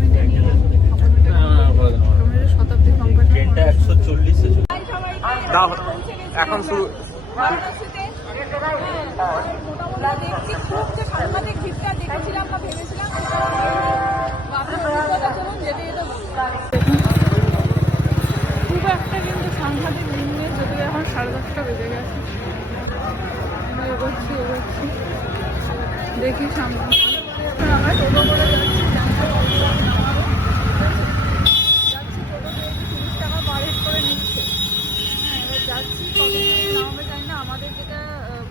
কম্পার্টমেন্টে নিয়ে কম্পার্টমেন্টের শতাব্দী কম্পার্টমেন্ট 140 এখন শুরু দেখছি খুব যে সাংঘাতিক ভিড়টা দেখেছিলাম বা ভেবেছিলাম খুব একটা কিন্তু সাংঘাতিক ভিড় নেই, যদিও এখন 10:30 বেজে গেছে। এগোচ্ছি দেখি সামনে আমরা টোটো করে যাচ্ছি, টোটো দিয়ে 30 টাকা পার হেড করে নিচ্ছে। হ্যাঁ, এবার যাচ্ছি, কতদিন নামবে জানি না। আমাদের যেটা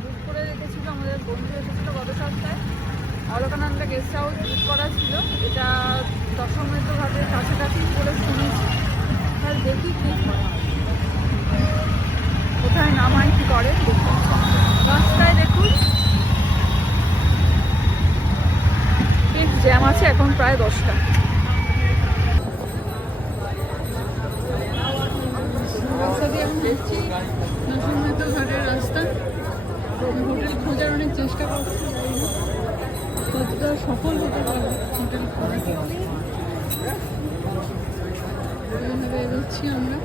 বুক করে রেখেছিল, আমাদের বন্ধু এসেছিলো গত সপ্তাহে, অলকানন্দা গেস্ট হাউস বুক করা ছিল। এটা দশমের ঘাটের কাছাকাছি বলে শুনেছি। তাহলে দেখি কি কোথায় নামাই কি করে। রাস্তায় দেখুন ঠিক জ্যাম আছে, এখন প্রায় 10টা। রাস্তা দিয়ে এখন দেখছি দশমের ঘাটের রাস্তা। হোটেল খোঁজার অনেক চেষ্টা করছি, কতটা সফল হতে পারে হোটেল খোঁজাতে। এইভাবে এগোচ্ছি আমরা।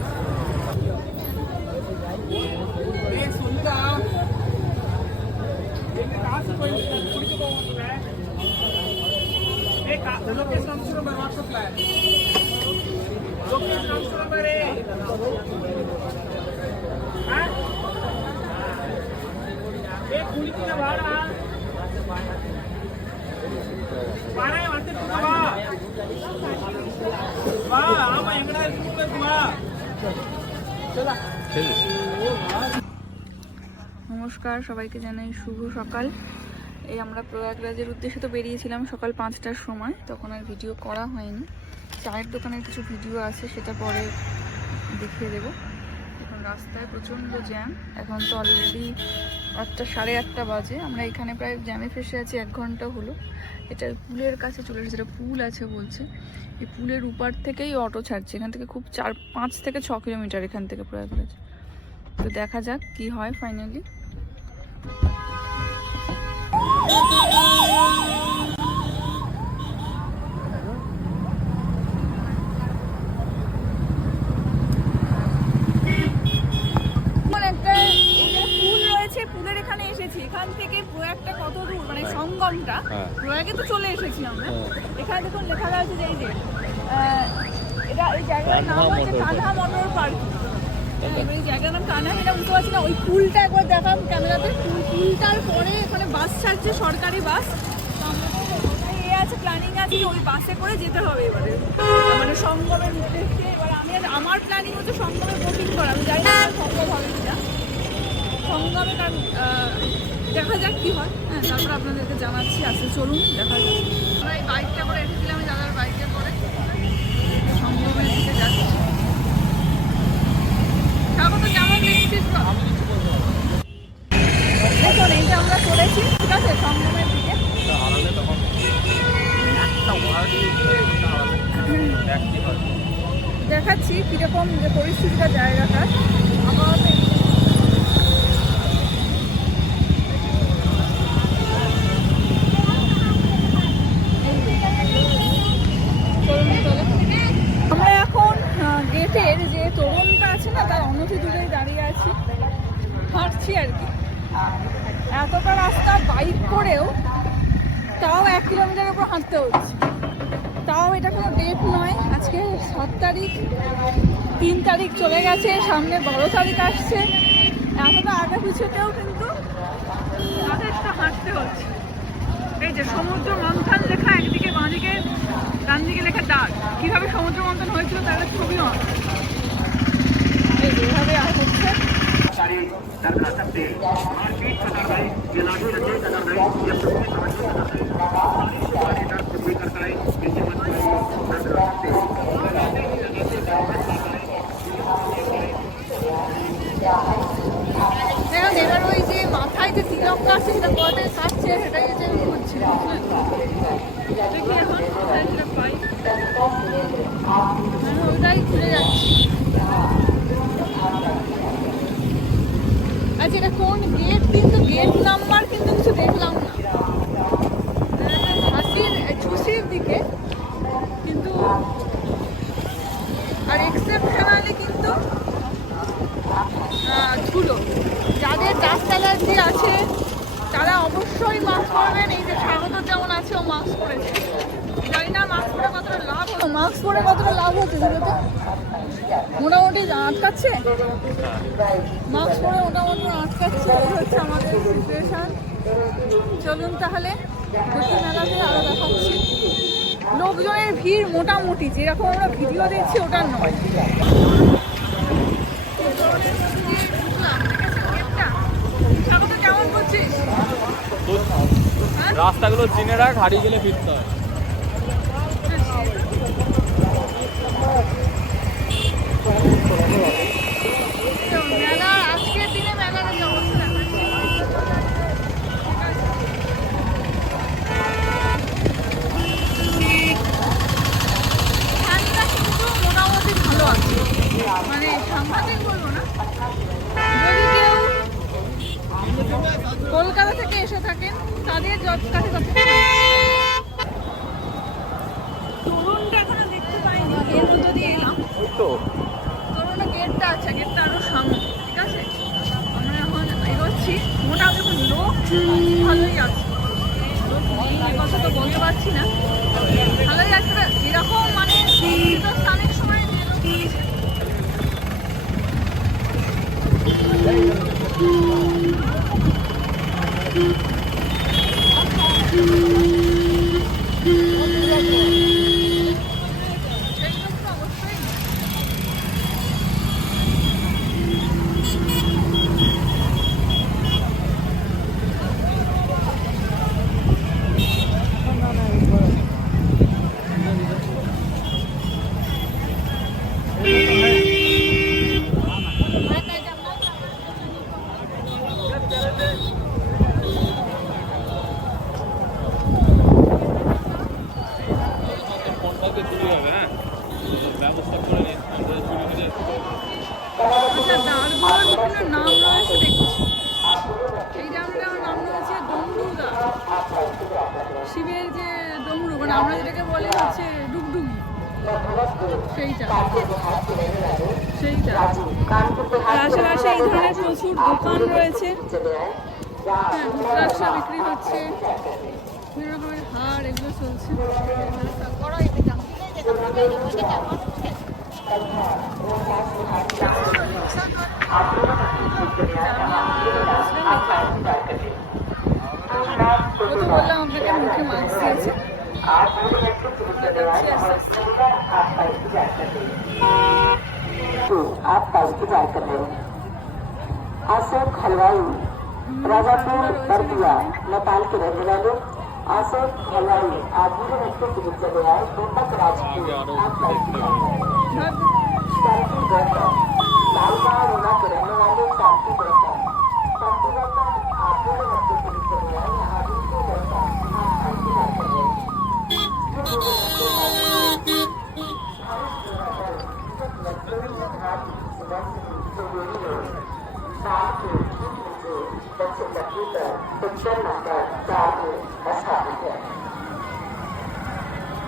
নমস্কার, সবাইকে জানাই শুভ সকাল। এই আমরা প্রয়াগরাজের উদ্দেশ্যে তো বেরিয়েছিলাম সকাল 5টার সময়, তখন আর ভিডিও করা হয়নি। চায়ের দোকানের কিছু ভিডিও আছে, সেটা পরে দেখিয়ে দেবো। এখন রাস্তায় প্রচণ্ড জ্যাম, এখন তো অলরেডি 8টা, 8:30 বাজে। আমরা এখানে প্রায় জ্যামে ফেসে আছি 1 ঘন্টা হলো। এটা পুলের কাছে চলে এসেছে, যেটা পুল আছে বলছে। এই পুলের উপার থেকেই অটো ছাড়ছে, এখান থেকে খুব 5 থেকে 6 কিলোমিটার এখান থেকে প্রয়াগরাজ। তো দেখা যাক কি হয় ফাইনালি। পুলের এখানে এসেছি, এখান থেকে প্রয়াগটা কত দূর, মানে সঙ্গমটা প্রয়াগে তো চলে এসেছি আমরা। এখানে দেখুন লেখা রয়েছে যে এই যে এই জায়গার নাম হচ্ছে কানহা মোটর পার্ক। এই জায়গার নাম কানহা, এটা বুঝতে পারছি না। ওই পুলটা একবার দেখাম ক্যামেরাতে। পুলটার পরে এখানে বাস ছাড়ছে, সরকারি বাস। আছে প্ল্যানিং আছে যে ওই বাসে করে যেতে হবে এবারে, মানে সঙ্গমের উদ্দেশ্যে। এবার আমার প্ল্যানিং হচ্ছে সঙ্গমে বোটিং করা। আমি জানি না সম্ভব হবে কিনা সঙ্গমে, কারণ দেখা যাক কি হয়। হ্যাঁ, তারপর আপনাদেরকে জানাচ্ছি। আসলে চলুন দেখা যাক। আমরা এই বাইকটা করে এসেছিলাম, আমি দাদার বাইকে করে সঙ্গমের দিকে যাচ্ছি। ঠাকুর তো কেমন দেখছিস? দেখুন এই যে আমরা চলেছি, ঠিক আছে, সঙ্গমের দিকে। দেখাচ্ছি কিরকম যে পরিস্থিতিটা জায়গাটা। আমার আমরা এখন গেটের যে তোরণটা আছে না, তার অনতি দূরে দাঁড়িয়ে আছি, হাঁটছি আর কি। এতটা রাস্তা বাইক করেও তাও 1 কিলোমিটার উপর হাঁটতে হচ্ছে। তাও এটা কোনো ডেট নয়, আজকে 7 তারিখ, 3 তারিখ চলে গেছে, সামনে 12 তারিখ আসছে। এতটা আগে পিছুতেও কিন্তু একটা হাঁটতে হচ্ছে। এই যে সমুদ্র মন্থন লেখা একদিকে, বাঁদিকে ডান দিকে লেখা ডাক। কিভাবে সমুদ্র মন্থন হয়েছিল তার একটা ছবিও আছে। এই যেভাবে হচ্ছে এবার ওই যে মাথায় যে তিলকটা আছে সেটা কোয়াতে কাটছে, সেটাই যে ঘুরছে। দেখি এখন সেটা পাই, ওটাই ঘুরে যাচ্ছি। আচ্ছা, এটা কোন গেট? কিন্তু গেট নাম্বার কিন্তু কিছু দেখলাম না। হাসির ছুসির দিকে, কিন্তু মাস্ক পরেছে, জানি না মাস্ক পরে কতটা লাভ হলো। মাস্ক পরে কতটা লাভ হচ্ছে সেটাতে মোটামুটি আটকাচ্ছে, মাস্ক পরে মোটামুটি আটকাচ্ছে। এই হচ্ছে আমাদের সিচুয়েশন। চলুন তাহলে দেখি মেলাতে, আরো দেখাচ্ছি। লোকজনের ভিড় মোটামুটি যেরকম আমরা ভিডিও দেখছি ওটা নয়। কেমন করছিস? রাস্তাগুলো চিনে রাখ, হারিয়ে গেলে ফিরতে হয়। মেলা আজকের দিনে মেলার এই অবস্থা দেখাচ্ছি। ঠান্ডা কিন্তু মোটামুটি ভালো আছে, মানে সাংঘাতিক বলবো না। যদি কেউ কলকাতা থেকে এসে থাকেন তাদের কাছে তরুণটা এখনো দেখতে পাইনি, এর মধ্যে দিয়ে এলাম। তরুণটা গেটটা আছে, গেটটা আরো সামনে, ঠিক আছে। আমরা এখন এগোচ্ছি, মোটামুটি লোক ভালোই আছে, কথা তো বলতে পারছি না, ভালোই একটা এরকম মানে স্থানের সময় নাম রয়েছে দেখছি। এই ড্যামটার নাম রয়েছে ডমরুদা, শিবের যে ডমরু, মানে আমরা যেটাকে বলি হচ্ছে ডুগডুগি, সেইটা। আর আশেপাশে এই ধরনের প্রচুর দোকান রয়েছে, হ্যাঁ, রুদ্রাক্ষ বিক্রি হচ্ছে, বিভিন্ন রকমের হার এগুলো চলছে। তো বললাম আপনাকে মুখে মাস্ক দিয়েছে। आपका इंतजार कर रहे हैं। अशोक हलवाई राजापुर बर्दिया नेपाल के रहने वाले अशोक हलवाई आज भी रस्ते से चले आए दीपक राजपूत आपका इंतजार कर रहे हैं। शांति गौतम लालबाग रोना के रहने वाले शांति गौतम आज भी रस्ते से चले आए यहाँ भी गौतम आपका इंतजार कर रहे हैं।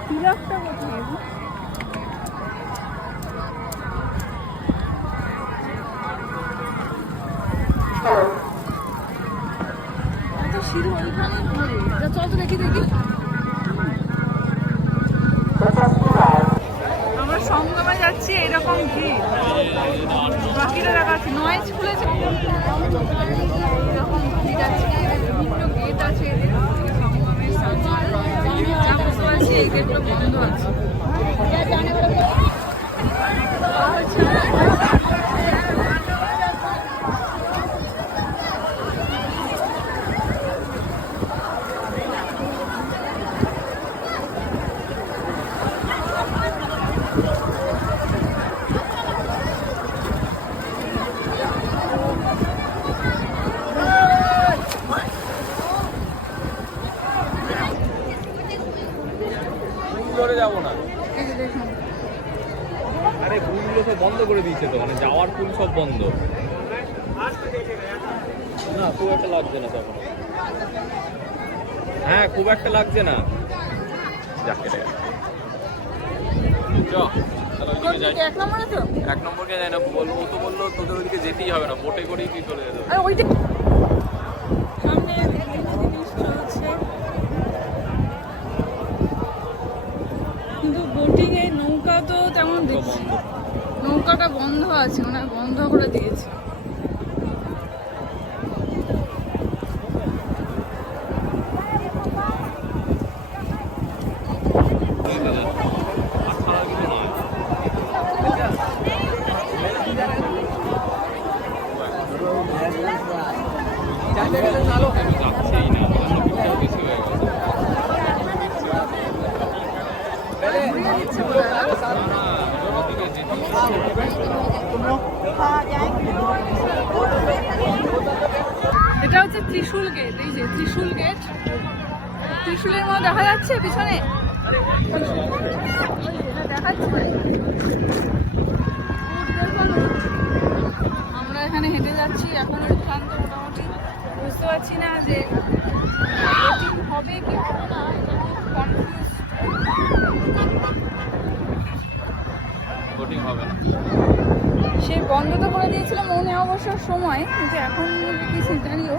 তিলকটা কোথায়? আচ্ছা, শিরু ওইখানে ঘুরে চল তো দেখি। আমরা সঙ্গমে যাচ্ছি, এরকম ভিড়, বাকিটা দেখাচ্ছি। নয়েজ খুলেছে, এরকম ভিড় আছে, বিভিন্ন গেট আছে এদের সঙ্গমের সামনে। যা বুঝতে পারছি এই গেটগুলো বন্ধ আছে। যাবো না, আরে ফুলগুলো সব বন্ধ করে দিয়েছে তো, মানে যাওয়ার ফুল সব বন্ধ। না খুব একটা লাগছে না তখন, হ্যাঁ খুব একটা লাগছে না। এক নম্বরকে যায় না বলবো, ও তো বললো তোদের ওইদিকে যেতেই হবে না, বোটে করেই তুই চলে যেতে। বন্ধ। নৌকাটা বন্ধ আছে, মানে বন্ধ করে দিয়েছে। যাচ্ছেই না, বেশি হয়ে গেছে। এটা হচ্ছে ত্রিশূল গেট। এই যে ত্রিশূল গেট, ত্রিশূলের মতো দেখা যাচ্ছে পিছনে, দেখাচ্ছে। আমরা এখানে হেঁটে যাচ্ছি, এখন শান্ত মোটামুটি, বুঝতে পারছি না যে হবে কি হবে না, কনফিউজ। বোটিং হবে না। সে বন্ধ তো করে দিয়েছিল মৌনে অবসর সময়, কিন্তু এখন কি সিনারিও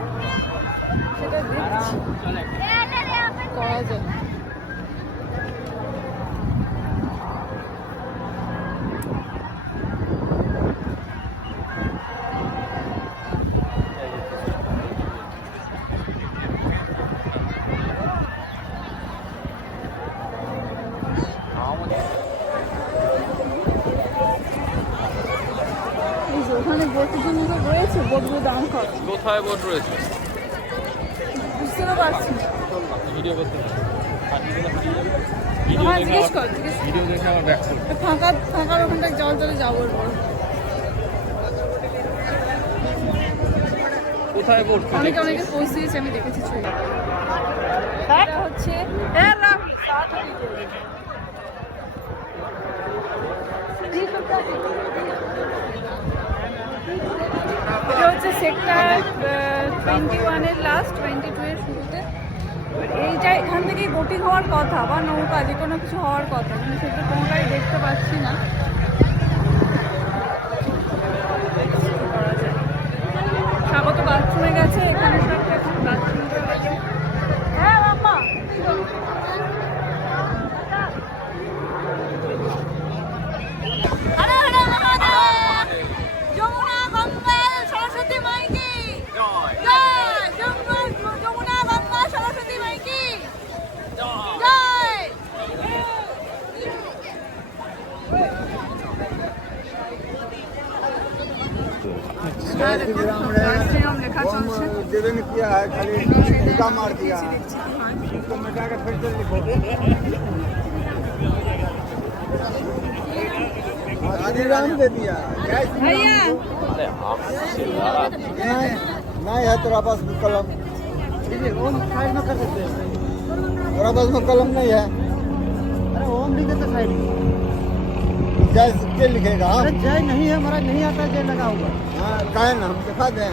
সেটা দেখছি করা যায়। এই যে ওখানে বোটগুলো রয়েছে, বোটগুলো দাম কত কোথায় বোট রয়েছে বুঝতে তো পারছি না। ভিডিও করতে হ্যাঁ, জিজ্ঞেস কর, জিজ্ঞেস কর। ভিডিও দেখে আমার ব্যাক করতে ফাঁকা ফাঁকার ওখানটায় জল জলে যাবো এরপর। কোথায় বোট অনেকে অনেকে পোস্ট দিয়েছে, আমি দেখেছি ছবি। এটা হচ্ছে এটা হচ্ছে সেক্টর 21-এর লাস্ট, 22-এর শুরুতে। এইটা এখান থেকেই বোটিং হওয়ার কথা বা নৌকা যে কোনো কিছু হওয়ার কথা, কিন্তু সেটা কোনোটাই দেখতে পাচ্ছি না। স্বাগত বাথরুমে গেছে, এখানে সব এখন বাথরুম। হ্যাঁ মাম্মা, হরে হরে মহাদেব, যমুনা গঙ্গা সরস্বতী মাই কি জয় জয়, যমুনা গঙ্গা সরস্বতী মাই কি জয়। লেখা চলছে। देवे ने किया है, खाली टीका मार दिया है, उसको मिटा के फिर से लिखो। आदि राम दे दिया भैया नहीं, नहीं है तेरा पास में कलम, ओम साइड में कर देते हैं, तेरा पास में कलम नहीं है। अरे ओम लिखे तो साइड में जय के लिखेगा। अरे जय नहीं है हमारा, नहीं आता जय लगा होगा। हाँ काहे ना, हम दिखा दें।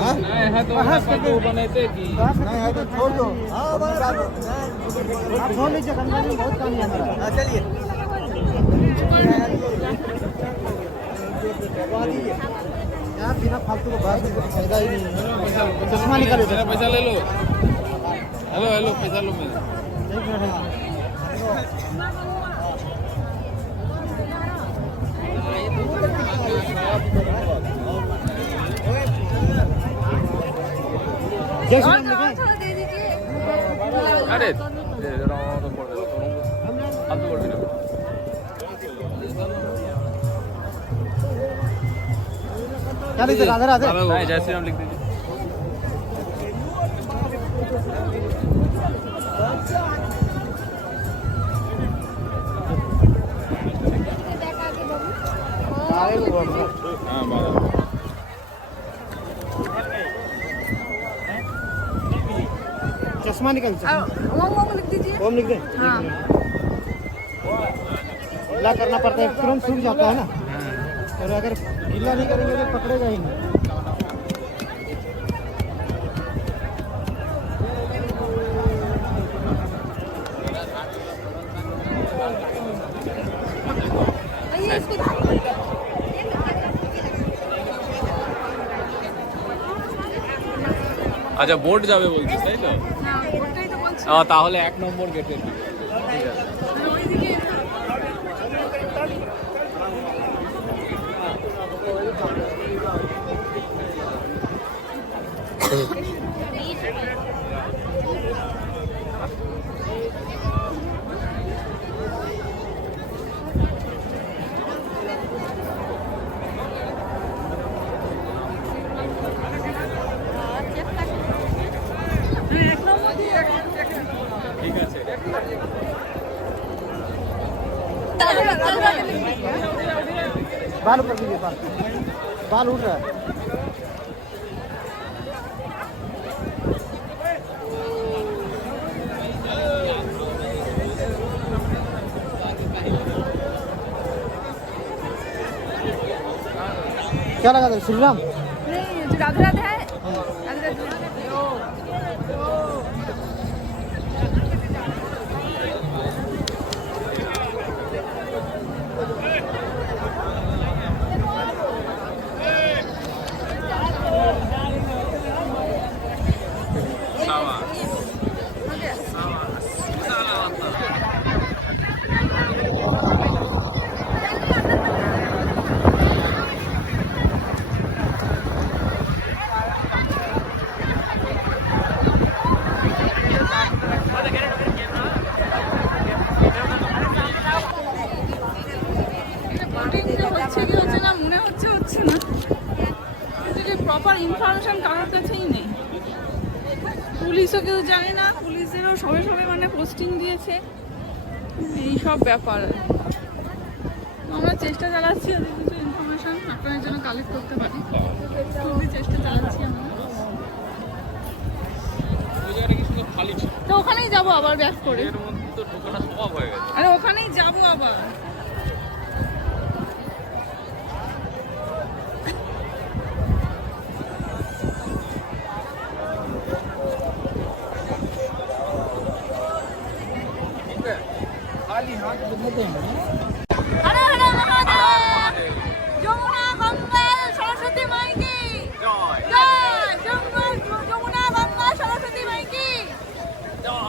हाँ? नहीं है तो वो बनाते कि नहीं है तो छोड़ दो। आप छोड़ लीजिए, गंगा में बहुत पानी है हमारा। हाँ चलिए यार, बिना फालतू को बात में कुछ फायदा ही नहीं है। चश्मा निकालो, मेरा पैसा ले लो। हेलो हेलो, पैसा लो मेरा। और थोड़ा दे दीजिए। अरे दे रहा हूँ तो पढ़ दो, अब तो पढ़ भी ना। क्या लिखते राधे राधे? नहीं, जय श्री राम लिख दीजिए। हाँ बराबर। चश्मा निकल ओम लिख दीजिए। ओम लिख दें। हाँ गीला करना पड़ता है, तुरंत सूख जाता है ना, और अगर गीला नहीं करेंगे तो पकड़ेगा ही नहीं। আচ্ছা বোট যাবে বলছিস তাই তো? না, ওটাই তো বলছি। তাহলে 1 নম্বর গেটের দিকে। ঠিক আছে। ওইদিকে बाल ऊपर कीजिए, बाल उठ रहा है। क्या लगा था, श्री राम? नहीं, जो राधे राधे है, राधे राधे। প্রপার ইনফরমেশন কারোর কাছেই নেই, পুলিশও কেউ জানে না, পুলিশেরও সবে সবে মানে পোস্টিং দিয়েছে, এইসব ব্যাপার। আমরা চেষ্টা চালাচ্ছি ওদের কিছু ইনফরমেশন আপনাদের জন্য কালেক্ট করতে পারি, খুবই চেষ্টা চালাচ্ছি আমরা। তো ওখানেই যাবো আবার ব্যাক করে, আরে ওখানেই যাবো আবার। হরে হরে মহাদেব, যমুনা গঙ্গা সরস্বতী মাই কি জয়, যমুনা গঙ্গা সরস্বতী মাই কি জয়।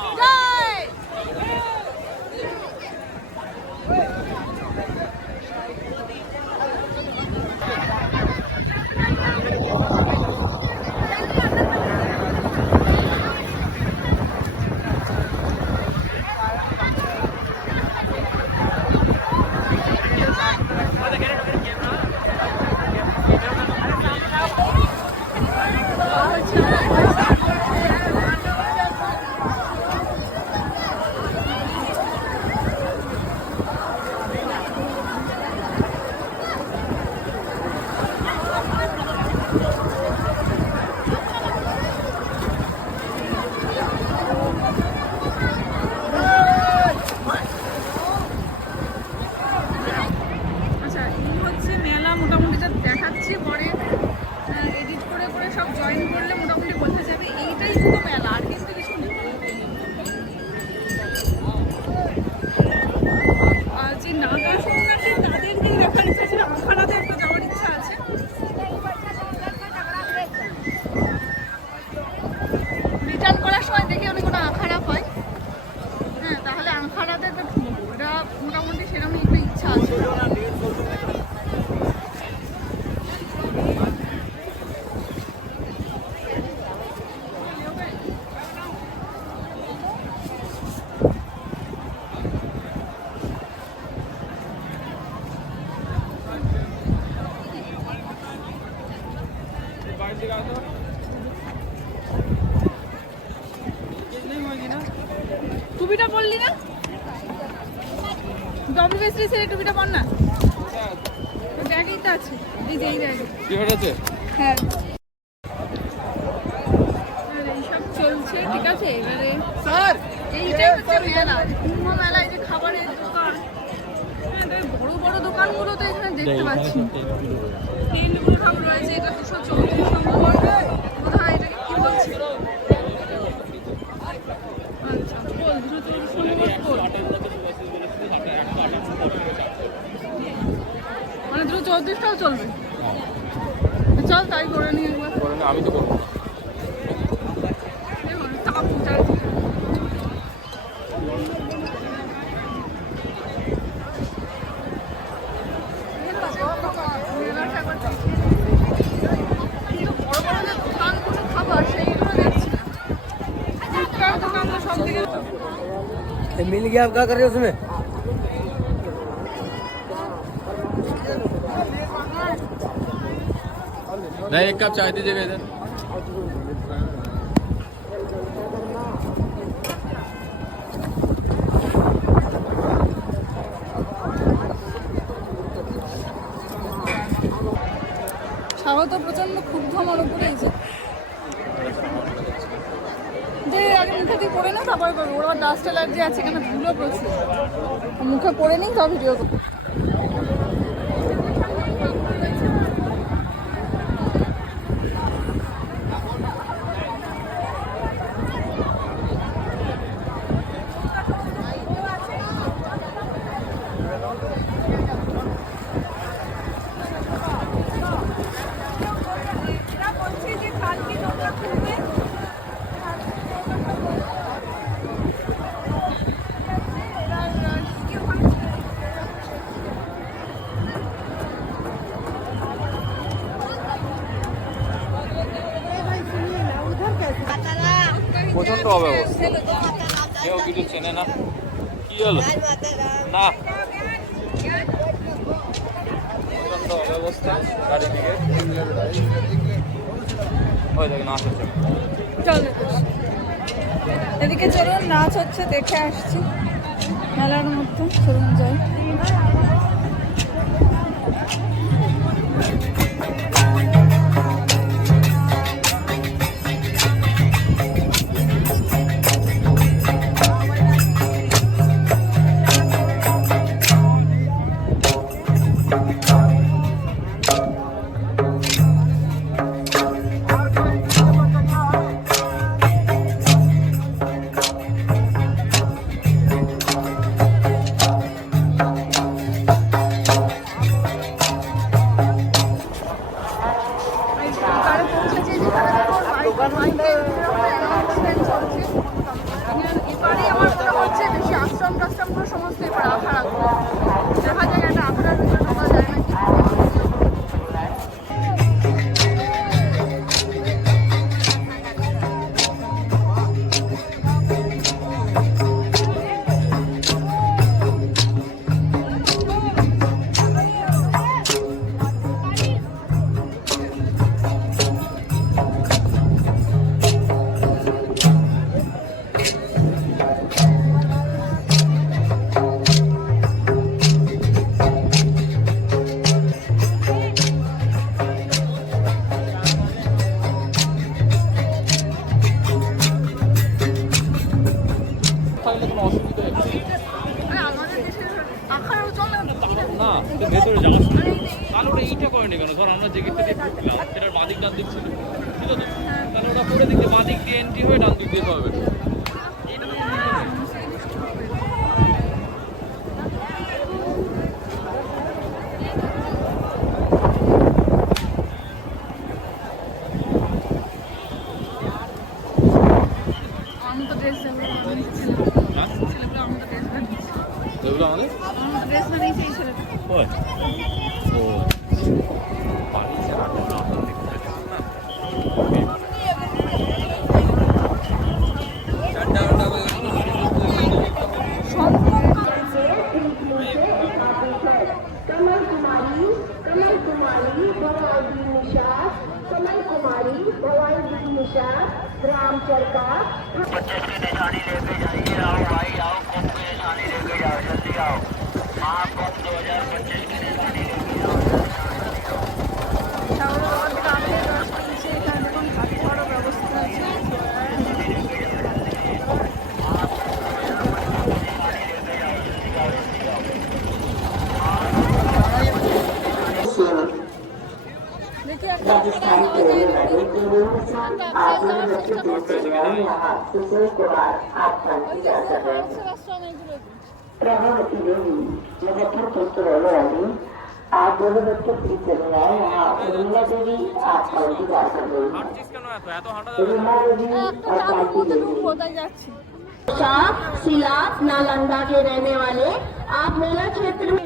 আচ্ছা, এই হচ্ছে মেলা, মোটামুটি যা দেখাচ্ছি পরে এডিট করে করে সব জয়েন করলে মোটামুটি বোঝা যাবে এইটাই শুধু মেলা, আর কিন্তু কিছু নেই। আর যে নাগা সন্ন্যাসী তাদেরকে দেখার ইচ্ছা ছিল, আখাড়াতে একটু যাওয়ার ইচ্ছা আছে। রিটার্ন করার সময় দেখি উনি কোনো আখাড়া পাই, হ্যাঁ তাহলে আখাড়াতে একটা ঢুকবো, এটা মোটামুটি সেরকম একটা ইচ্ছা আছে। টুপিটা পরলি না, ডব্লিউবিএসসি এর টুপিটা পর না, ব্যাগেই তো আছে, এই যে এই ব্যাগে কি হয়েছে? হ্যাঁ। আর এইসব চলছে, ঠিক আছে। এবারে স্যার এইটাই হচ্ছে মেলা, কুম্ভ মেলায় যে খাবারের দোকান, হ্যাঁ বড় বড় দোকানগুলো তো এখানে দেখতে পাচ্ছি, টেন্টগুলো সব রয়েছে। এটা 234 নম্বর কোথায়, এটাকে কি বলছে? আচ্ছা বল, 234 নম্বর কোড, মানে 234টাও চলবে। চল তাই করে নিই একবার, আমি তো করবো। দেখুন তাপু চারদিকে। মেলাটা একবার দেখি। কিন্তু বড় বড় যে দোকানগুলো খাবার সেইগুলো দেখছি না, ফুচকার দোকান তো সব থেকে। मिल गया, आप क्या कर रहे हो उसमें? नहीं, एक कप चाय दीजिएगा इधर। স্বাগত প্রচন্ড ক্ষুব্ধ আমার উপরে এই যে আগে মুখে দিয়ে পড়ে না তারপরে করবো, ওর ডাস্ট অ্যালার্জি আছে, এখানে ধুলো প্রচুর, মুখে পড়ে নিই তাও ভিডিও করবো। প্রচন্ড অব্যবস্থা, কেউ কিছু চেনে না। কি হলো না, প্রচন্ড অব্যবস্থা গাড়ি থেকে। ওই দেখ নাচ হচ্ছে। চল এদিকে চলুন, নাচ হচ্ছে, দেখে আসছি মেলার মধ্যে, চলুন যাই। এবারে আমার মনে হচ্ছে বেশি আশ্রম টাশ্রমগুলো সমস্ত এবার আশা রাখবো, দেখা যায় একটা আশার ভিতরে ঢোকা যায় নাকি। থাকলে কোনো অসুবিধা নেই আমাদের দেশে আখার চলে না, ভেতরে যাওয়ার তাহলে ওটা এইটা করেনি কেন? ধর আমরা যে গেটটা দিয়ে ঢুকলাম সেটার বাদিক ডান দিক ছিল, ঠিক আছে? তাহলে ওটা করে দিকে বাদিক দিয়ে এন্ট্রি হয়ে ডান দিক দিয়ে হবে। আমি তো ড্রেস ছেলেগুলো আমি তো ড্রেস বানিয়েছি, এগুলো আমাদের আমি তো ড্রেস বানিয়েছি এই ছেলেটা। হয় ও বাড়িতে রাখা না कमल कुमारी भवानी निषाद, कमल कुमारी भवानी निषाद, राम चरका। 25 की निशानी लेके जाइए, आओ भाई आओ, कुंभ की निशानी लेके जाओ, जल्दी आओ, महाकुंभ 2025 की निशानी लेके जाओ। এখানে দেখুন হাত ধরার ব্যবস্থা আছে। देखिए राजस्थान के रहने वाले आप लोग बच्चे देख रहे हैं यहाँ सुशील कुमार आप शांति जा कर रहे हैं। प्रभावती देवी मुजफ्फरपुर की रहने वाली आप दोनों बच्चे प्लीज चले आए यहाँ। उर्मिला देवी आप शांति जा कर रही हैं। रीमा देवी और शांति देवी शिला नालंदा के रहने वाले आप मेला क्षेत्र में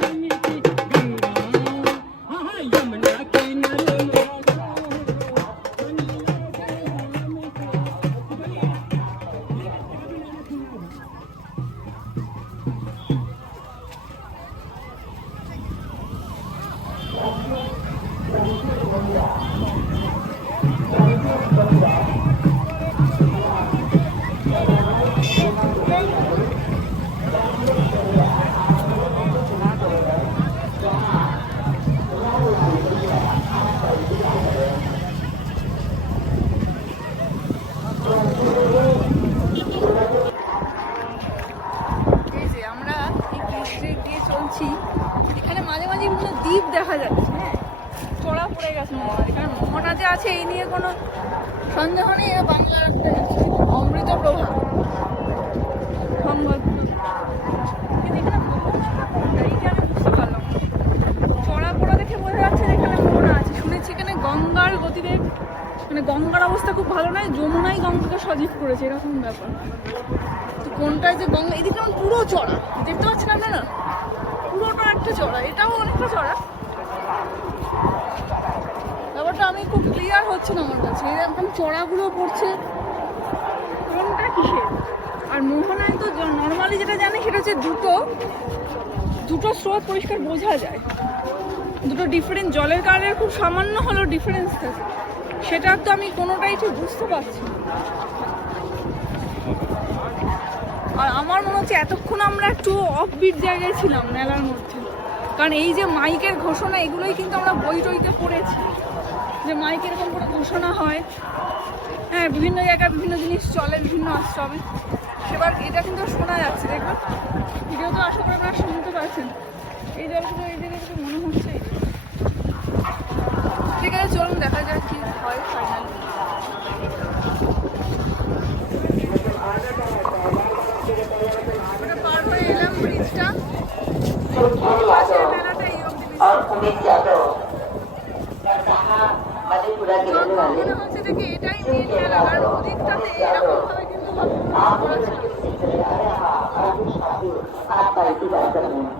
যাচ্ছি এখানে মাঝে মাঝে বিভিন্ন দ্বীপ দেখা যাচ্ছে, হ্যাঁ চড়া পড়ে গেছে মনে হয়। এখানে মোহনা যে আছে এই নিয়ে কোনো সন্দেহ নেই, বাংলার একটা অমৃত প্রভা সংবাদ। কিন্তু এখানে মোহনাটা কোনটা এইটা আমি বুঝতে পারলাম না। চড়া পড়া দেখে বোঝা যাচ্ছে যে এখানে মোহনা আছে। শুনেছি এখানে গঙ্গার গতিবেগ, মানে গঙ্গার অবস্থা খুব ভালো নয়, যমুনাই গঙ্গাকে সজীব করেছে এরকম ব্যাপার। তো কোনটায় যে গঙ্গা, এদিকে যেমন পুরো চড়া দেখতে পাচ্ছেন আপনারা, পুরোটা একটা চড়া, এটাও অনেকটা চড়া। ব্যাপারটা আমি খুব ক্লিয়ার হচ্ছে না আমার কাছে, এরকম চড়াগুলো পড়ছে কোনটা কিসের। আর মোহনায় তো নর্মালি যেটা জানি সেটা হচ্ছে দুটো স্রোত পরিষ্কার বোঝা যায়, দুটো ডিফারেন্ট জলের কালারের খুব সামান্য হলেও ডিফারেন্স থাকে, সেটা তো আমি কোনোটাই ঠিক বুঝতে পারছি না। আর আমার মনে হচ্ছে এতক্ষণ আমরা একটু অফবিট জায়গায় ছিলাম মেলার মধ্যে, কারণ এই যে মাইকের ঘোষণা এগুলোই কিন্তু আমরা বই টইতে পড়েছি যে মাইক এরকম করে ঘোষণা হয়, হ্যাঁ বিভিন্ন জায়গায় বিভিন্ন জিনিস চলে বিভিন্ন আশ্রমে, সেবার এটা কিন্তু শোনা যাচ্ছে। দেখবেন ভিডিও তো আশা করি আপনারা শুনতে পাচ্ছেন। এই জায়গাগুলো এই জায়গাগুলো মনে হচ্ছে। ঠিক আছে চলুন দেখা যাক কি হয় ফাইনালি। ওটা পার হয়ে এলাম ব্রিজটা, পাশের মেলাটা এই অবধি और उमेश यादव मधेपुरा के रहने वाले মনে হচ্ছে দেখি এটাই মেন মেলা, আর ওদিকটাতে এরকম ভাবে কিন্তু आप लड़के से चले आ रहे हैं आपका इंतजार कर रहे हैं।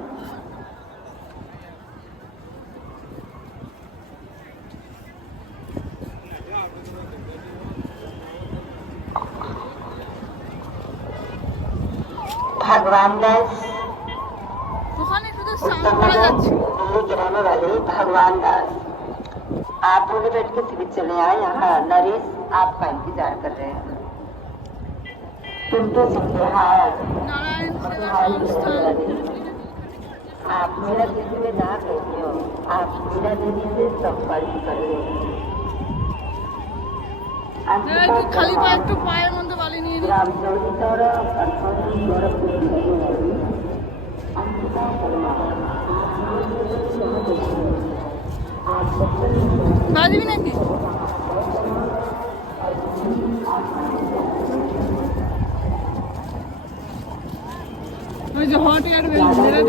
भगवान दास ওখানে শুধু সাউন্ড করা যাচ্ছে। दिल्ली के रहने वाले भगवान दास, आप पूरे बैठ के सीधे चले आए। यहाँ नरेश आपका इंतजार कर रहे हैं। पिंटू सिंह बिहार, नारायण सेवा संस्थान, आप मेरा दीदी में ना कहते हो, आप मेरा दीदी से संपर्क कर लो। একটু খালি পা একটু পায়ের মধ্যে বালি নিয়ে নিই। ग्राम चौरी चौरा अर्थात गोरखपुर की रहने वाली अंकिता शर्मा, বাজবি নাকি? ওই যে হট এয়ার বেলুন যেটা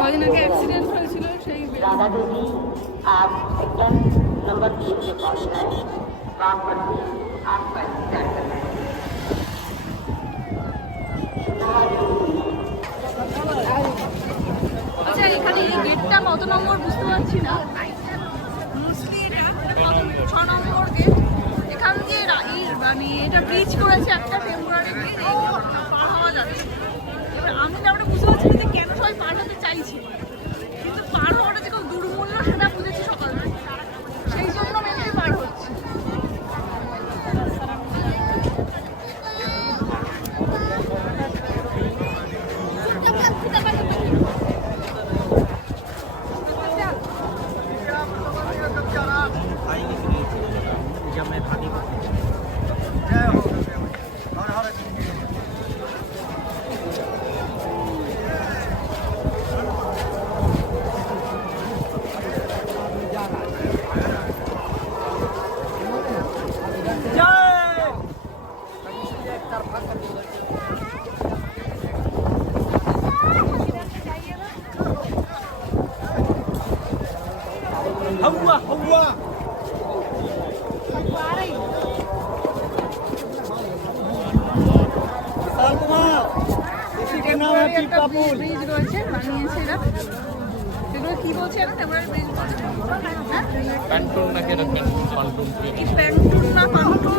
কদিন আগে অ্যাক্সিডেন্ট হয়েছিল সেই বেলুন। राधा देवी, आप सेक्टर नंबर 3 के पास हैं। वहाँ पर भी आपका इंतजार कर रहे हैं। আচ্ছা এখানে এই গেটটা কত নম্বর বুঝতে পারছি না, মোস্টলি এটা কত 6 নম্বর গেট। এখান দিয়ে মানে এটা ব্রিজ করেছে একটা টেম্পোরারি ব্রিজ, এই পার হওয়া যাচ্ছে। এবার আমি ব্যাপারটা বুঝতে পারছি না যে কেন সবাই পার হতে চাইছে, কিন্তু পার হওয়াটা যে খুব দুর্মূল্য সেটা বুঝেছি সকালবেলা, সেই জন্য মেনলি পার হচ্ছে। ব্রিজ রয়েছে বানিয়েছে এরা, এগুলো কি বলছে না টেম্পোরারি ব্রিজ বলে, হ্যাঁ প্যান্টুন নাকি এটা প্যান্টুন কি প্যান্টুন না প্যান্টুন।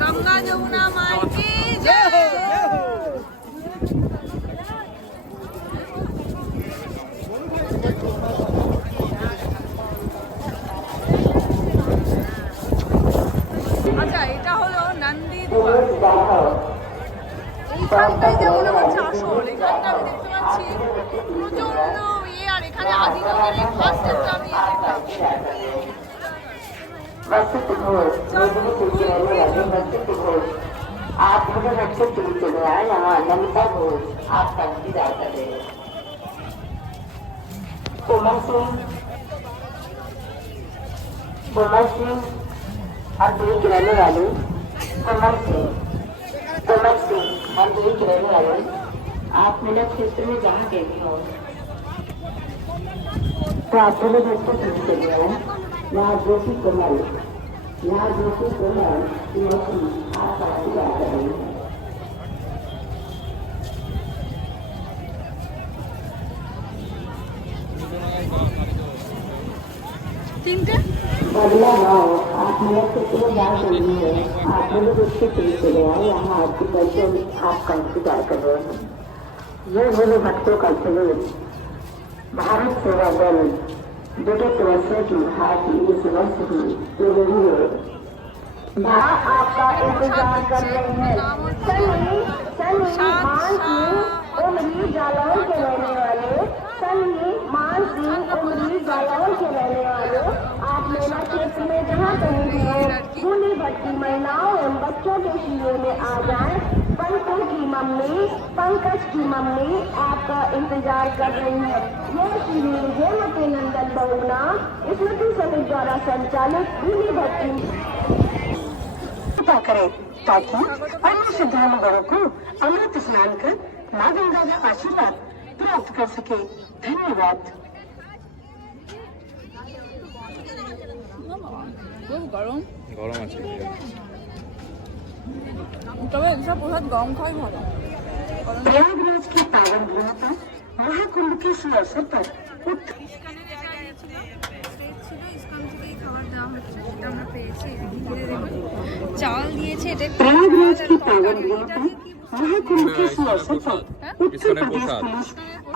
গঙ্গা যমুনা মাই কি জয়। আচ্ছা এটা হলো নন্দী এইখানটাই যে মনে হচ্ছে আসল, এখানটা আমি দেখতে পাচ্ছি প্রচন্ড ইয়ে, আর এখানে আদিবাগের এই ফার্স্ট একটা আমি দেখলাম वसंत घोष मेदिनीपुर के रहने वाले वसंत घोष आप मुझे बच्चे चुन चले आए। यहाँ नमिता घोष आपका इंतजार कर रहे हैं। कोमल सिंह हरदोई के रहने वाले कोमल सिंह हरदोई के रहने वाले आप मेला क्षेत्र में जहाँ गए हो तो आप दोनों बच्चे चुन चले आए। यहाँ जोशी कोमल आपका इंतजार कर रहे हैं। তিনটে अगला गाँव आप मेरा क्षेत्र में जा रही है। आप दोनों बच्चे चुन चले आए। यहाँ आपके बच्चे आपका इंतजार कर रहे हैं। ये मेरे भक्तों का सलूट भारत सेवा दल विगत वर्षों की भांति इस वर्ष भी चल रही है। यहाँ आपका इंतजार कर रहे हैं। सनी मानसी उमरी जालौन के रहने वाले आप मेला क्षेत्र में जहाँ कहीं भी हो बूढ़ी भट्टी महिलाओं एवं बच्चों के शिविर में आ जाएं। पंकज की मम्मी आपका इंतजार कर रही है। यह शिविर हेमवती नंदन बहुगुणा स्मृति समिति द्वारा संचालित बूढ़ी भट्टी करें ताकि अन्य श्रद्धालुओं को अमृत स्नान कर माँ गंगा का आशीर्वाद प्राप्त कर सके। धन्यवाद। খুব গরম গরম আছে তবে এসব প্রসাদ গরম খাওয়াই ভালো। प्रयागराज की पावन भूमि पर महाकुंभ के शुभ अवसर पर চাল দিয়েছে प्रयागराज की पावन भूमि पर महाकुंभ के शुभ अवसर पर उत्तर प्रदेश पुलिस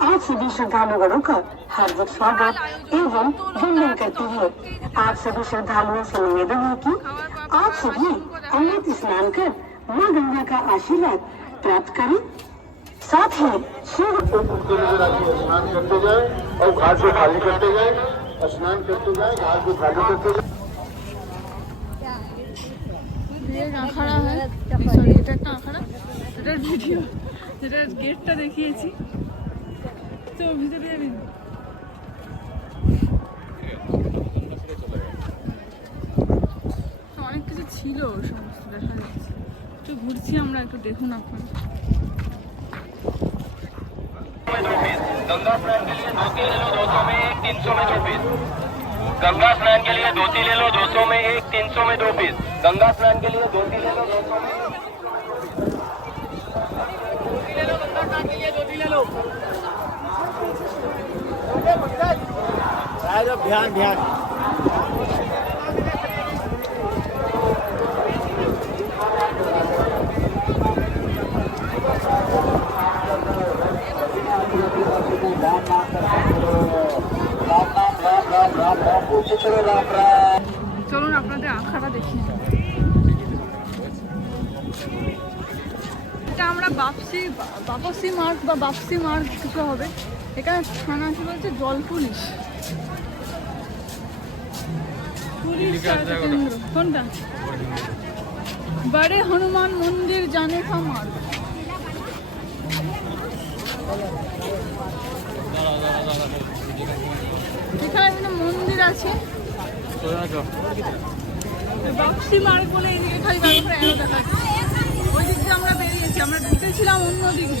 आप सभी श्रद्धालुओं का हार्दिक स्वागत एवं वंदन करती है। आप सभी श्रद्धालुओं से निवेदन है कि आप सभी अमृत स्नान कर माँ गंगा का आशीर्वाद प्राप्त करें। साथ ही शिव स्नान करते जाए और घाट को खाली करते जाए। स्नान करते जाए घाट को खाली करते जाए। আখাড়া হয় সরি এটা একটা আখাড়া এটার ভিডিও যেটার গেটটা দেখিয়েছি তো ভিতরে যাবি না। অনেক কিছু ছিল সমস্ত দেখা যাচ্ছে একটু ঘুরছি আমরা একটু দেখুন আপনারা। गंगा स्नान के लिए धोती ले लो 200 में 1 300 में 2 पीस। गंगा स्नान के लिए धोती ले लो 200 में 1 300 में 2 पीस। गंगा स्नान के लिए धोती ले लो 200 में ध्यान চলুন আপনাদের আখাড়া দেখি। এটা আমরা বাপসি মার্গ বা বাপসি মার্গ কিছু হবে। এখানে থানা আছে বলছে জল পুলিশ কেন্দ্র কোনটা बड़े हनुमान मंदिर जाने का मार्ग। এখানে বিভিন্ন মন্দির আছে বাক্সি মার্গ বলে এইদিকে খালি ভালো করে এলো দেখা যাচ্ছে। ওই দিক দিয়ে আমরা বেরিয়েছি আমরা ঢুকেছিলাম অন্যদিকে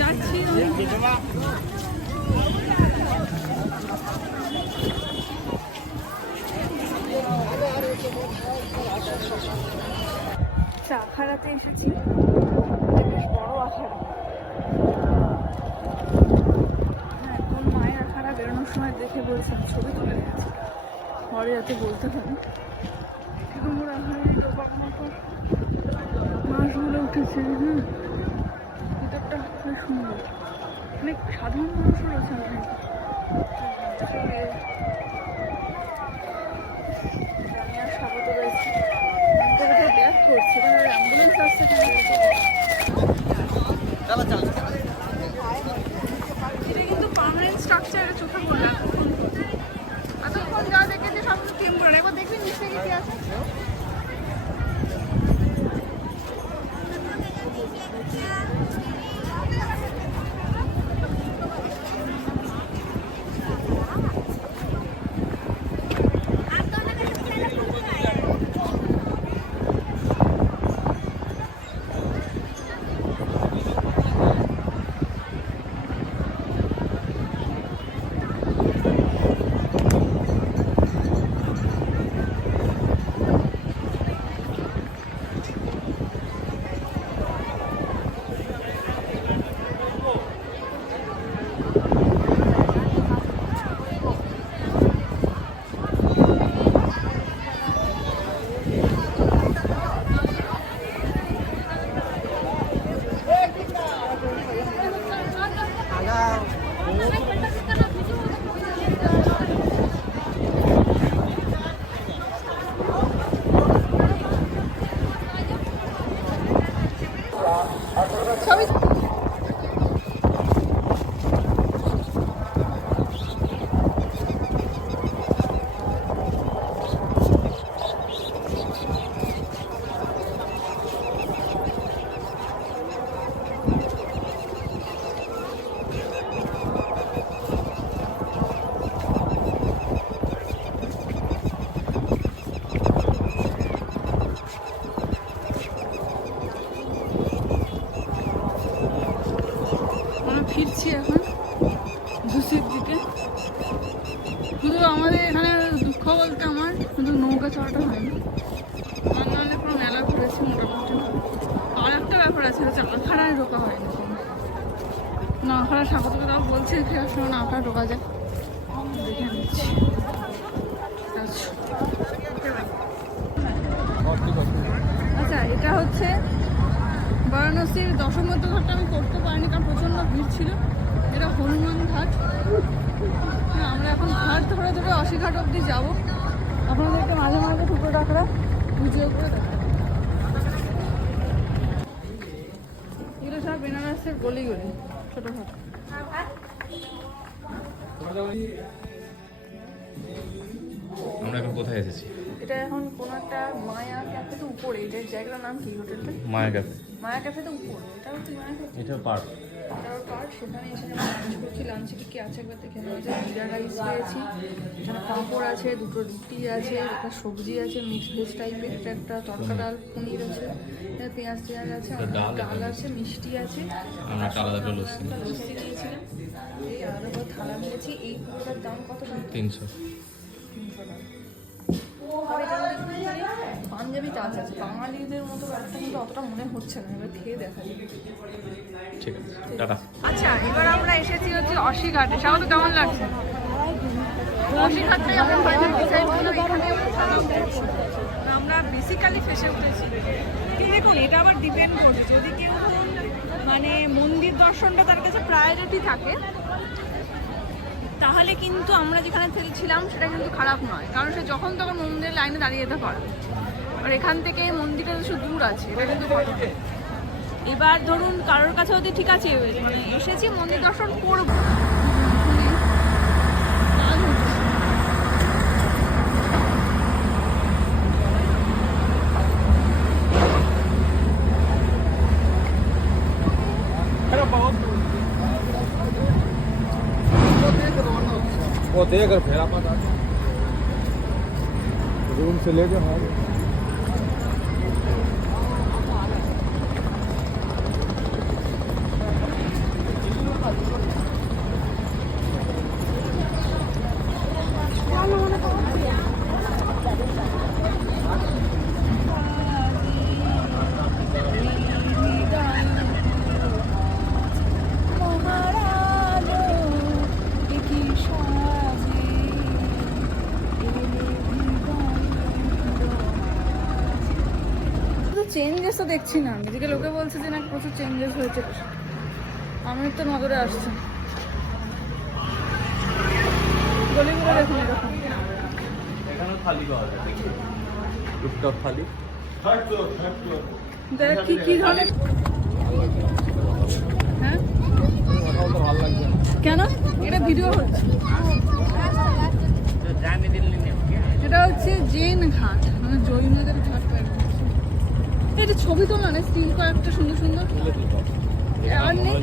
যাচ্ছি আখাড়াতে এসেছি বেশ বড় আখাড়া। একদম মায়ের আখাড়া বেরোনোর সময় দেখে বলছেন ছবি তুলে গেছে ঘরে যাতে বলতে পারি কিরকম আখাড়া টোপার মতো মাছগুলো উঠেছে। ভিতরটা খুব সুন্দর অনেক সাধারণ মানুষও রয়েছে স্বাগত রয়েছে ব্যাক করছে অ্যাম্বুলেন্স আসছে এটা কিন্তু পার্মানেন্ট স্ট্রাকচার চোখে পড়লো এতক্ষণ যা দেখেছি সব টেম্পোরারি চলুন একবার দেখবি নিচ থেকে কি আছে। ছবি আমরা ফিরছি এখন দুশির দিকে। শুধু আমাদের এখানে দুঃখ বলতে আমার শুধু নৌকা চড়াটা হয়নি, আর নাহলে পুরো মেলা ঘুরেছি মোটামুটি। আর একটা ব্যাপার আছে, চালখানায় ঢোকা হয়নি। নাখাড়া ঠাকুর থেকে তাও বলছে ফেরার সময় নাখাড়া ঢোকা যায়, দেখে নিচ্ছি। আচ্ছা, এটা হচ্ছে বারাণসীর দশমধ্য ঘাটটা আমি করতে পারিনি কারণ প্রচণ্ড ভিড় ছিল। এটা হনুমান ঘাট। হ্যাঁ, আমরা এখন ঘাট ধরে ধরে অশিঘাট অবধি যাবো। আপনাদেরকে মাঝে মাঝে টুকরো টাকরা ভিডিও করে দেখাবো। এগুলো সব বেনারসের গলি গলি ছোটোখাটো। আমরা এখন কোথায় এসেছি? এটা এখন কোনো একটা মায়া ক্যাফেতে উপরে। এটার জায়গাটার নাম কি হোটেলটা? মায়া ক্যাফে। মায়া ক্যাফেতে উপরে। এটা হচ্ছে মায়া ক্যাফে। এটা পার্ক। এটার পার্ক। সেখানে এসে লাঞ্চ করছি। লাঞ্চে কী কী আছে একবার দেখে নেওয়া যায়। জিরা রাইস পেয়েছি, এখানে পাঁপড় আছে, দুটো রুটি আছে, একটা সবজি আছে মিক্স ভেজ টাইপের, এটা একটা তরকা ডাল পনির আছে, এখানে পেঁয়াজ টেয়াজ আছে, ডাল আছে, মিষ্টি আছে। আমরা একটা আলাদা একটা লস্যি লস্যি নিয়েছিলাম। এই আলাদা করে থালা নিয়েছি। এই পুরোটার দাম কত? 300। আর এটার মধ্যে পাঞ্জাবি টাচ আছে। বাঙালিদের মতো ব্যাপারটা কিন্তু অতটা মনে হচ্ছে না। এবার খেয়ে দেখা যাবে। ঠিক আছে, টাটা। আচ্ছা, এবার আমরা এসেছি হচ্ছে অশিঘাটে। স্বাগত, কেমন লাগছে? অশিঘাটটাই আমরা ফাইনাল ডিসাইড করলাম। এখানে আমরা বেসিক্যালি ফেসে উঠেছি। কিন্তু দেখুন, এটা আবার ডিপেন্ড করছে। যদি কেউ মানে মন্দির দর্শনটা তার কাছে প্রায়োরিটি থাকে, তাহলে কিন্তু আমরা যেখানে ছিলাম সেটা কিন্তু খারাপ নয়, কারণ সে যখন তখন মন্দিরের লাইনে দাঁড়িয়ে যেতে পারবে। আর এখান থেকে মন্দিরটা শুধু দূর আছে, এটা কিন্তু ভালো। এবার ধরুন কারোর কাছে যদি ঠিক আছে মানে এসেছি মন্দির দর্শন করবো, वो देकर फिर आप रूम से लेके हमारे চেঞ্জেস তো দেখছি না। এদিকে লোকে বলছে যে না প্রচুর চেঞ্জেস হয়েছে, আমি তো নজরে আসছে। গলিগুলো দেখুন এরকম। এখানেও থালি পাওয়া যায়, টুকটাক থালি। দেখ কি কি ধরনের। হ্যাঁ, ভালো লাগছে কেন? এটা ভিডিও হচ্ছে। এটা এটা হচ্ছে জেন ঘাট, মানে জৈনদের ঘাট। এটা ছবি তোলা না, স্টিল কয়েকটা সুন্দর সুন্দর। আর নেই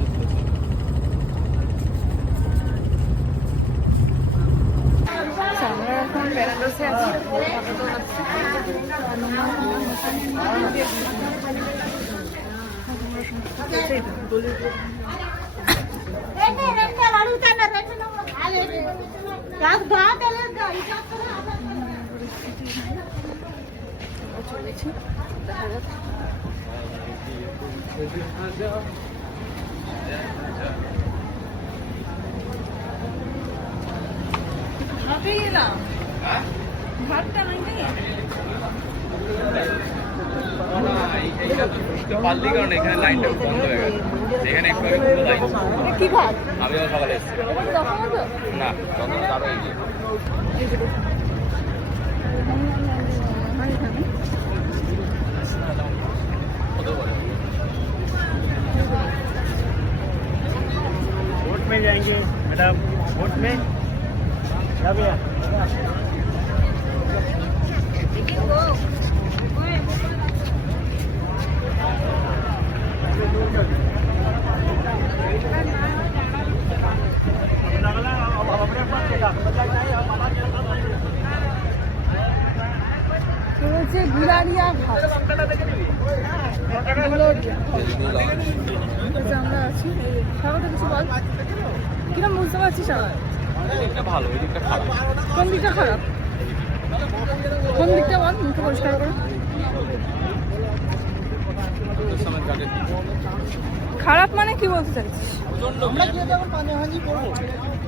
আমরা এখন বেনারসে আছি, চলেছি। দেখা যাক ঘাটে এলাম, ঘাটটা নাই পাল্লি কারণ এখানে লাইনটা বন্ধ হয়ে গেছে, এখানে একটু আগে পুরো লাইন। কি ঘাট? আমি সকালে এসেছি না, তখন আরো এগিয়ে। वोट में जाएंगे मैडम, वोट में क्या भैया? হচ্ছে গুলারিয়া ঘাট, গুলোরিয়া। আমরা আছি স্বাগত, কিছু বল। কিরম বুঝতে পারছিস? দিকটা ভালো, ওই দিকটা খারাপ। কোন দিকটা খারাপ? কোন দিকটা বল, মুখে পরিষ্কার করো। খারাপ মানে কি বলতে চাইছিস?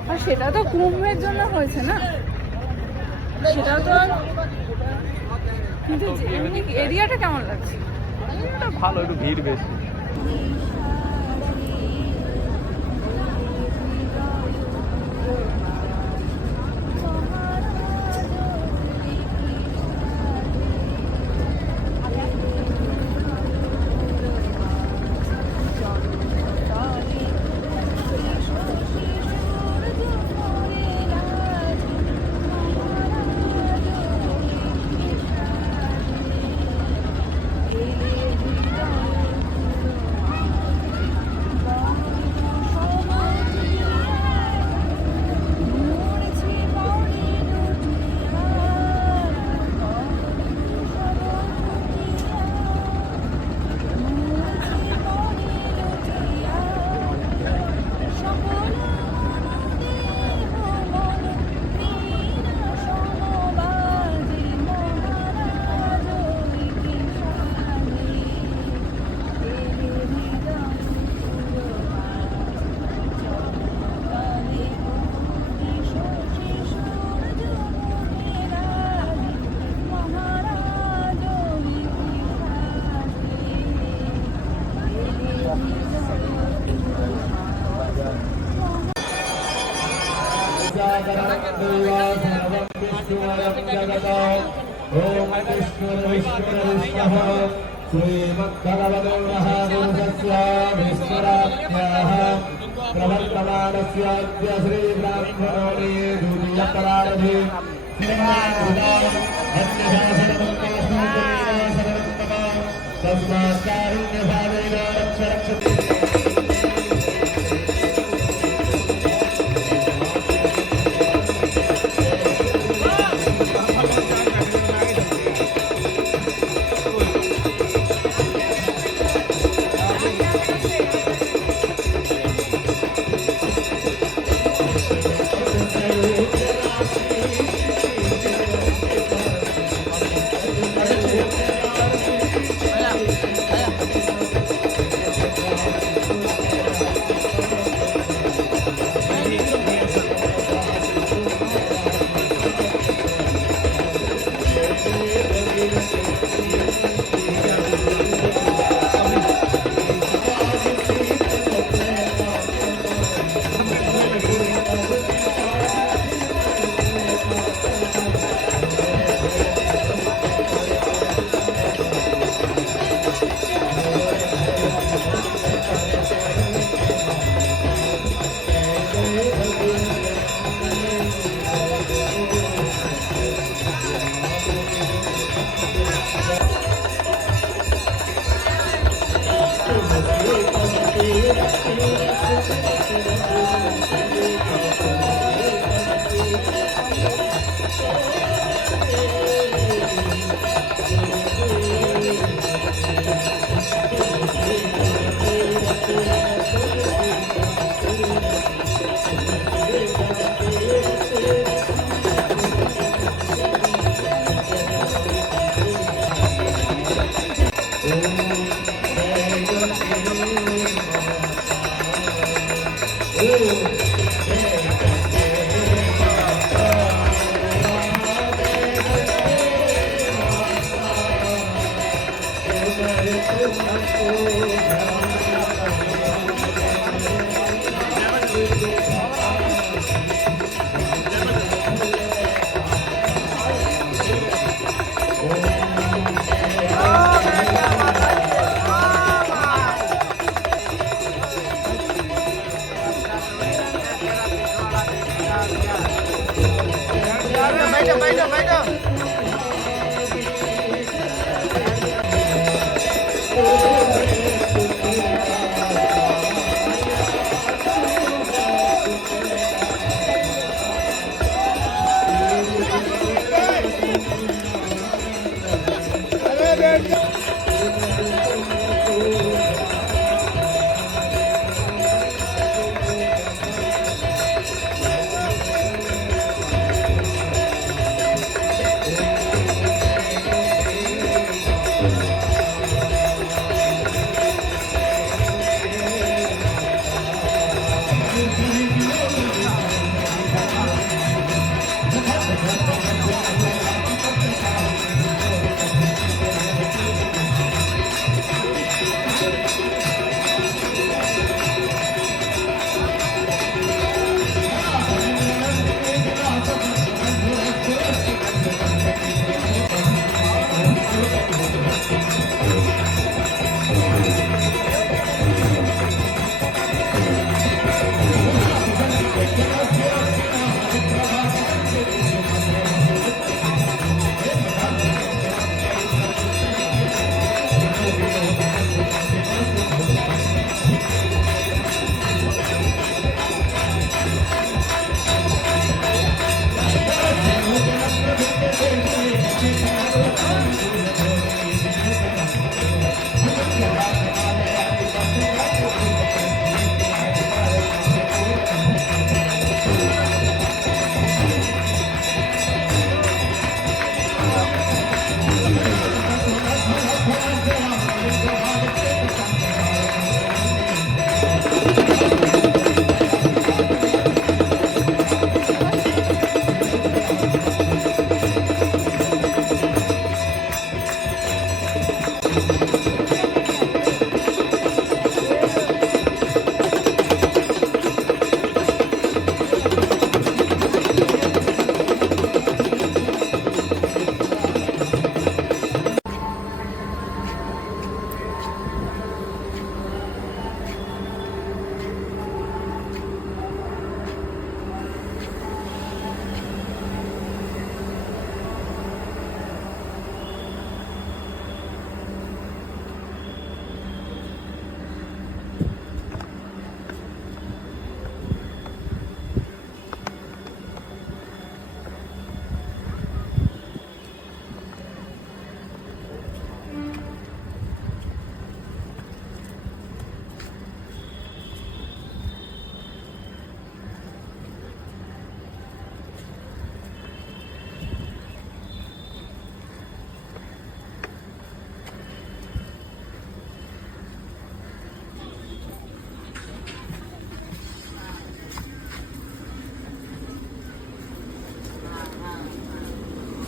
আর সেটা তো কুম্ভের জন্য হয়েছে না, সেটাও তো। কিন্তু এরিয়াটা কেমন লাগছে? ভালো, একটু ভিড় বেশি।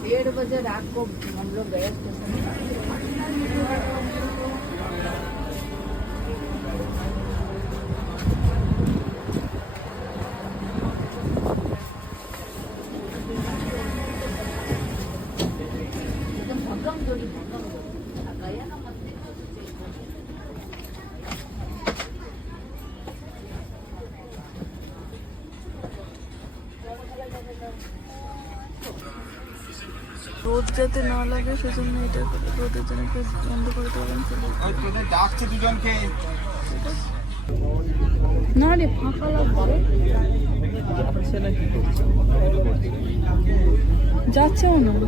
1:30 बजे रात को हम लोग गए स्टेशन। রোদ যাতে না লাগে সেজন্য এটা করে, রোদের জন্য একটু বন্ধ করে দেবেন। ডাকছে দুজনকে না রে ফাঁকা লাগবে, যাচ্ছে মনে হয়।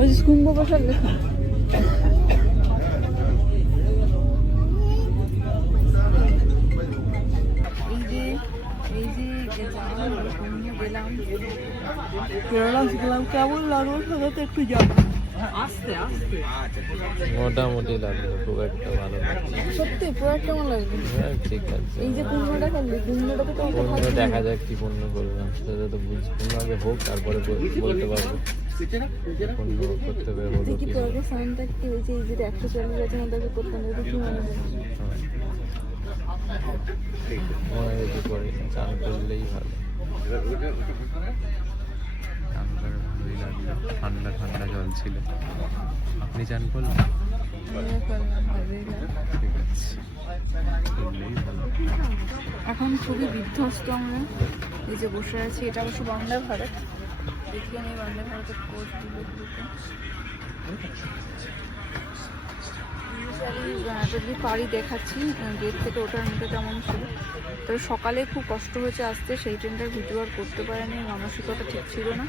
ওই যে কুম্ভ প্রসাদ লেখা। গেলাম কেমন লাগলো সেটা একটু যাবো আস্তে আস্তে, মোটামুটি লাগলো, খুব একটা ভালো লাগছে। সত্যি পুরো কেমন লাগবে? ঠিক আছে, এই যে কুমড়োটা খেললি, কুমড়োটা তো পূর্ণ দেখা যাক কি পূর্ণ করলাম সেটা তো বুঝ, পূর্ণ আগে হোক তারপরে বলতে পারবো। অনুভব করতে হবে বলো দেখি কি পরে সাউন্ডটা কি হয়েছে, এই যে 140 আছে না তাকে করতে না দেখি মনে হয় মনে যেতে পারি চান করলেই ভালো। চান করে ভালোই লাগলো, ঠান্ডা ঠান্ডা জল ছিল। আপনি চান করলেন? ঠিক আছে, করলেই ভালো। এখন খুবই বিধ্বস্ত আমরা, এই যে বসে আছি। এটা অবশ্য বন্দে ভারত, দেখি আমি বন্দে ভারতের কোচ যদি পারি দেখাচ্ছি গেট থেকে ওঠার মধ্যে কেমন ছিল। তবে সকালে খুব কষ্ট হয়েছে আসতে, সেই ট্রেনটার ভিডিও আর করতে পারিনি, মানসিকতা ঠিক ছিল না।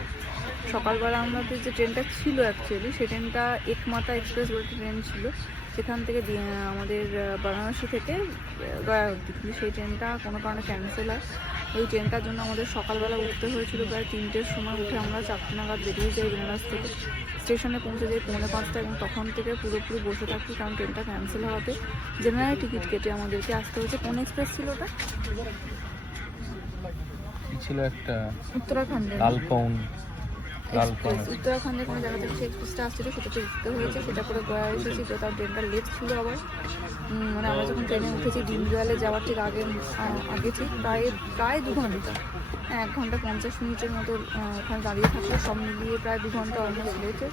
সকালবেলা আমাদের যে ট্রেনটা ছিল অ্যাকচুয়ালি, সেই ট্রেনটা একমাতা এক্সপ্রেস বলে ট্রেন ছিল, সেখান থেকে আমাদের বারাণসী থেকে গয়া অবধি, কিন্তু সেই ট্রেনটা কোনো কারণে ক্যান্সেল হয়। ওই ট্রেনটার জন্য আমাদের সকালবেলা উঠতে হয়েছিল, প্রায় 3টের সময় উঠে আমরা 4টে নাগাদ বেরিয়ে যাই বেনারস থেকে, স্টেশনে পৌঁছে যাই 4:45, এবং তখন থেকে পুরোপুরি বসে থাকি, কারণ ট্রেনটা ক্যান্সেল হওয়াতে জেনারেল টিকিট কেটে আমাদেরকে আসতে হয়েছে। কোন এক্সপ্রেস ছিল ওটা? কি ছিল একটা উত্তরাখণ্ডের লালপৌন উত্তরাখণ্ডের কোনো জায়গা থেকে সেই এক্সপ্রেসটা আসছিল, সেটাতে উঠতে হয়েছে। সেটা করে গয়া এসেছি, তো তার ট্রেনটা লেট ছিল আবার। মানে আমরা যখন ট্রেনে উঠেছি দিনদয়ালে যাওয়ার ঠিক আগেছি প্রায় 2 ঘন্টা, 1 ঘন্টা 50 মিনিটের মতো ওখানে দাঁড়িয়ে থাকলে, সব মিলিয়ে প্রায় 2 ঘন্টা অলমোস্ট লেটে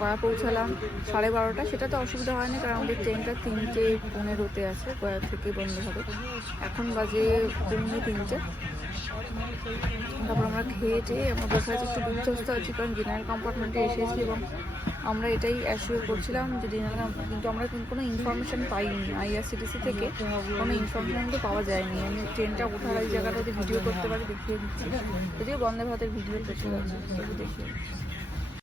গয়া পৌঁছালাম 12:30। সেটা তো অসুবিধা হয়নি, কারণ আমাদের ট্রেনটা 3:15 আছে গয়া থেকে বন্দে ভারত। এখন বাজে 3:45। তারপর আমরা খেয়ে টেয়ে আমরা বসে আছি, একটু বিধ্বস্ত আছি, কারণ জেনারেল কম্পার্টমেন্টে এসেছি এবং আমরা এটাই অ্যাসিওর করছিলাম যে কিন্তু আমরা কোনো ইনফরমেশান পাইনি আইআরসিটিসি থেকে, কোনো ইনফরমেশান কিন্তু পাওয়া যায়নি। আমি ট্রেনটা ওঠার এই জায়গাটাতে ভিডিও করতে পারি, দেখিয়ে দিচ্ছি, যদিও বন্দে ভারতের ভিডিও প্রচুর আছে, তবু দেখিয়ে দিচ্ছি।